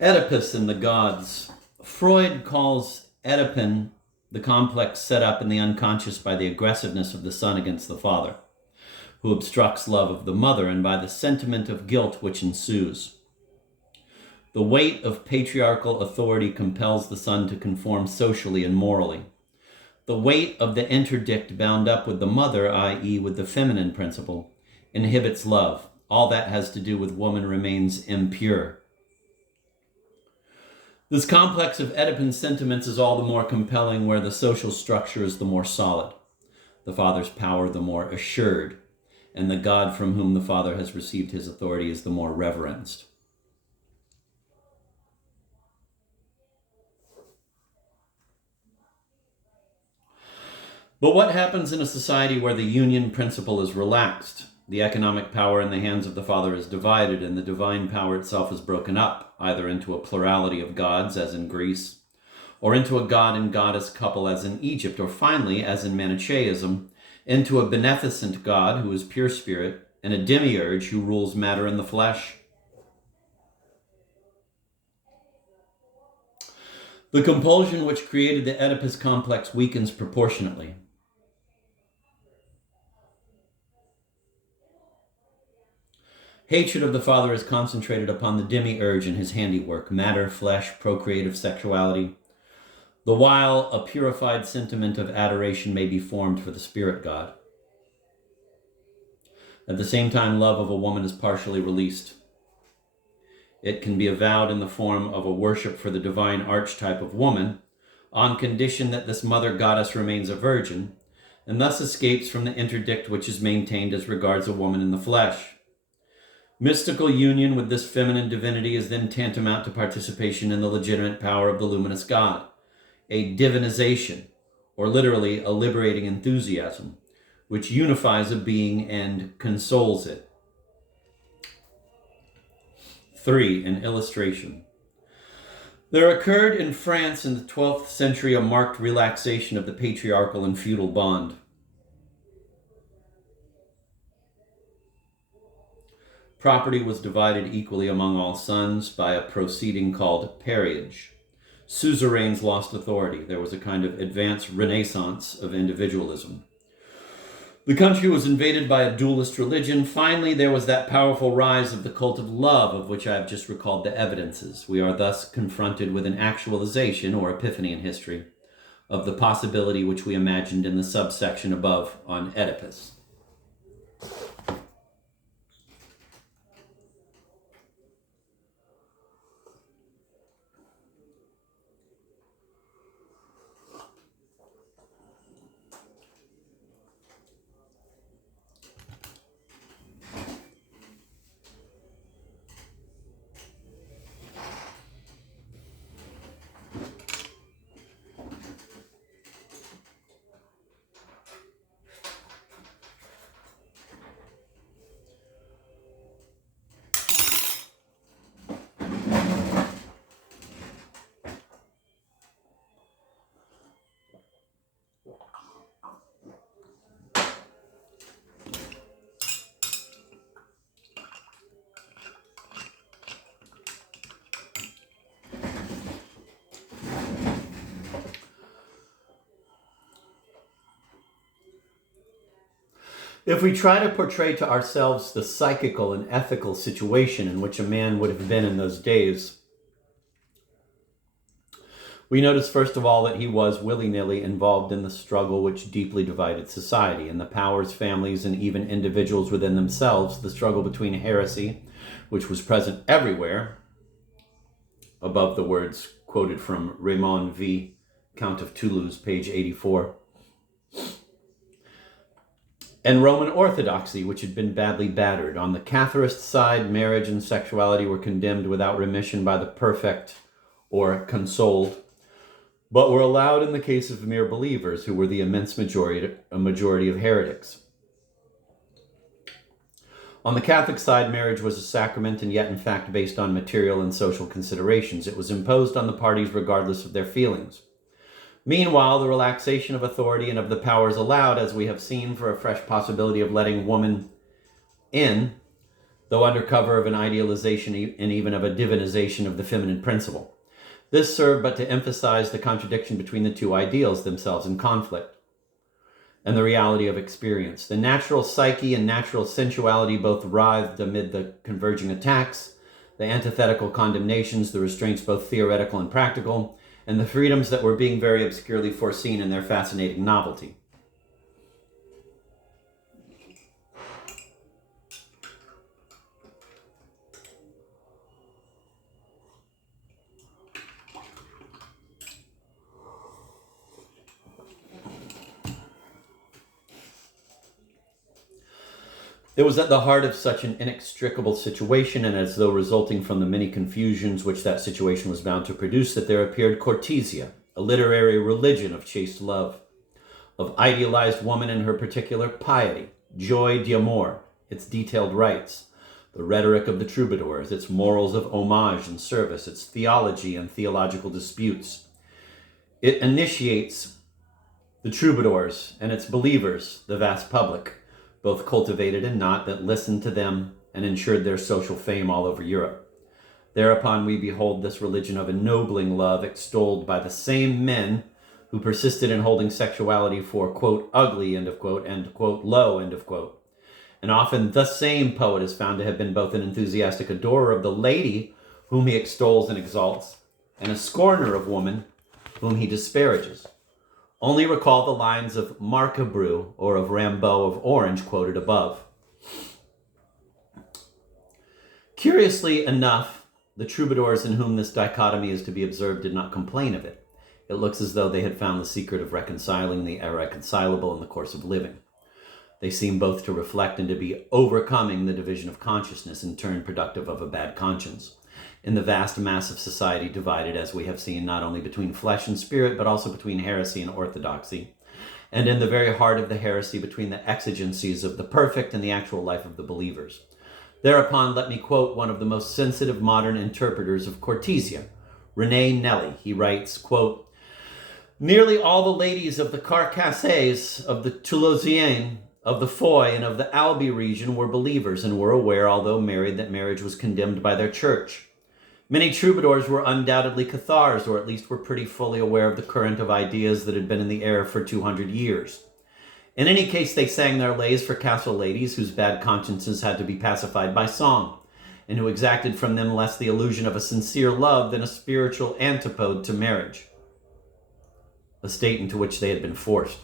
Oedipus and the gods. Freud calls Oedipin the complex set up in the unconscious by the aggressiveness of the son against the father, who obstructs love of the mother, and by the sentiment of guilt which ensues. The weight of patriarchal authority compels the son to conform socially and morally. The weight of the interdict bound up with the mother, i.e. with the feminine principle, inhibits love. All that has to do with woman remains impure. This complex of Oedipine sentiments is all the more compelling where the social structure is the more solid, the father's power the more assured, and the God from whom the father has received his authority is the more reverenced. But what happens in a society where the union principle is relaxed? The economic power in the hands of the father is divided, and the divine power itself is broken up, either into a plurality of gods, as in Greece, or into a god and goddess couple, as in Egypt, or finally, as in Manichaeism, into a beneficent god who is pure spirit, and a demiurge who rules matter in the flesh. The compulsion which created the Oedipus complex weakens proportionately. Hatred of the father is concentrated upon the demiurge and his handiwork, matter, flesh, procreative sexuality, the while a purified sentiment of adoration may be formed for the spirit god. At the same time, love of a woman is partially released. It can be avowed in the form of a worship for the divine archetype of woman, on condition that this mother goddess remains a virgin, and thus escapes from the interdict which is maintained as regards a woman in the flesh. Mystical union with this feminine divinity is then tantamount to participation in the legitimate power of the luminous God, a divinization, or literally a liberating enthusiasm, which unifies a being and consoles it. 3. An illustration. There occurred in France in the 12th century a marked relaxation of the patriarchal and feudal bond. Property was divided equally among all sons by a proceeding called peerage. Suzerains lost authority. There was a kind of advanced renaissance of individualism. The country was invaded by a dualist religion. Finally, there was that powerful rise of the cult of love of which I have just recalled the evidences. We are thus confronted with an actualization or epiphany in history of the possibility which we imagined in the subsection above on Oedipus. If we try to portray to ourselves the psychical and ethical situation in which a man would have been in those days, we notice first of all that he was willy-nilly involved in the struggle which deeply divided society, and the powers, families, and even individuals within themselves, the struggle between heresy, which was present everywhere, above the words quoted from Raymond V, Count of Toulouse, page 84, and Roman orthodoxy, which had been badly battered. On the Catharist side, marriage and sexuality were condemned without remission by the perfect or consoled, but were allowed in the case of mere believers, who were the immense majority of heretics. On the Catholic side, marriage was a sacrament, and yet in fact based on material and social considerations. It was imposed on the parties regardless of their feelings. Meanwhile, the relaxation of authority and of the powers allowed, as we have seen, for a fresh possibility of letting woman in, though under cover of an idealization and even of a divinization of the feminine principle. This served but to emphasize the contradiction between the two ideals themselves in conflict and the reality of experience. The natural psyche and natural sensuality both writhed amid the converging attacks, the antithetical condemnations, the restraints both theoretical and practical, and the freedoms that were being very obscurely foreseen in their fascinating novelty. It was at the heart of such an inextricable situation, and as though resulting from the many confusions which that situation was bound to produce, that there appeared Cortesia, a literary religion of chaste love, of idealized woman in her particular piety, joy d'amour, its detailed rites, the rhetoric of the troubadours, its morals of homage and service, its theology and theological disputes. It initiates the troubadours and its believers, the vast public, both cultivated and not, that listened to them and ensured their social fame all over Europe. Thereupon we behold this religion of ennobling love extolled by the same men who persisted in holding sexuality for, quote, ugly, end of quote, and, quote, low, end of quote. And often the same poet is found to have been both an enthusiastic adorer of the lady whom he extols and exalts, and a scorner of woman whom he disparages. Only recall the lines of Marcabrew or of Rimbaud of Orange quoted above. Curiously enough, the troubadours in whom this dichotomy is to be observed did not complain of it. It looks as though they had found the secret of reconciling the irreconcilable in the course of living. They seem both to reflect and to be overcoming the division of consciousness, in turn productive of a bad conscience, in the vast mass of society divided, as we have seen, not only between flesh and spirit, but also between heresy and orthodoxy, and in the very heart of the heresy between the exigencies of the perfect and the actual life of the believers. Thereupon, let me quote one of the most sensitive modern interpreters of Cortesia, René Nelly. He writes, quote, "Nearly all the ladies of the Carcasses, of the Toulousienne, of the Foy, and of the Albi region were believers, and were aware, although married, that marriage was condemned by their church. Many troubadours were undoubtedly Cathars, or at least were pretty fully aware of the current of ideas that had been in the air for 200 years. In any case, they sang their lays for castle ladies whose bad consciences had to be pacified by song, and who exacted from them less the illusion of a sincere love than a spiritual antipode to marriage, a state into which they had been forced.